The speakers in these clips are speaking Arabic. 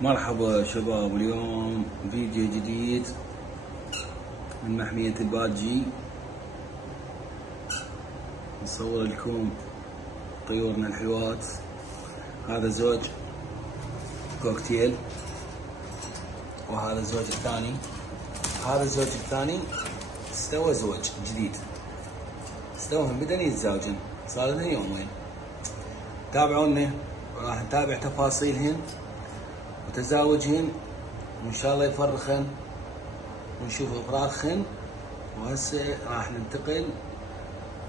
مرحبا شباب، اليوم فيديو جديد من محمية البادجي. نصور لكم طيورنا الحلوات. هذا زوج كوكتيل، وهذا الزوج الثاني. هذا الزوج الثاني استوى زوج جديد، استوهم بدن يتزاوجن، صار لهم يومين. تابعونا راح نتابع تفاصيلهن وتزاوجهن، وان شاء الله يفرخن ونشوف افراخهن. وهسه راح ننتقل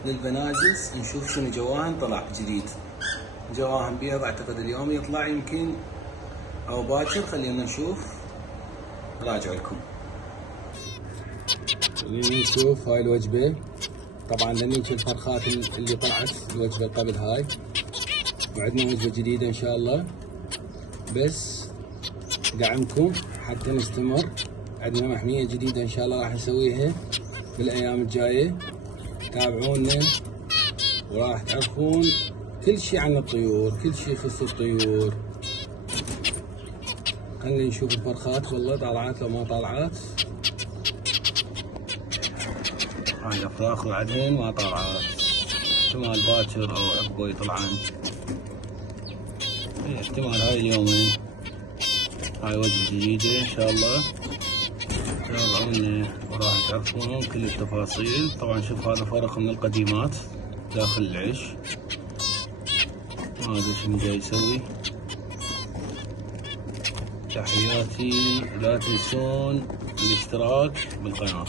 للبناجز نشوف شنو جواهن طلع جديد. جواهن بيض اعتقد اليوم يطلع يمكن او باكر، خلينا نشوف راجع لكم. خلينا نشوف هاي الوجبة. طبعا لنيك الفرخات اللي طلعت الوجبة قبل هاي، وعندنا وجبة جديدة ان شاء الله. بس دعمكم حتى نستمر. عندنا محمية جديدة ان شاء الله راح نسويها بالايام الجاية. تابعونا وراح تعرفون كل شيء عن الطيور، كل شيء يخص الطيور. خلينا نشوف الفرخات والله طالعات لو ما طالعات. هاي الافراخ وعدهن ما طالعات، احتمال باكر او عقبه يطلعن، احتمال هاي اليومين. هاي وجبة جديدة ان شاء الله. تابعونا وراح تعرفون كل التفاصيل. طبعا شوف هذا فرخ من القديمات داخل العيش. ما ادري شنو جاي يسوي. تحياتي، لا تنسون الاشتراك بالقناة.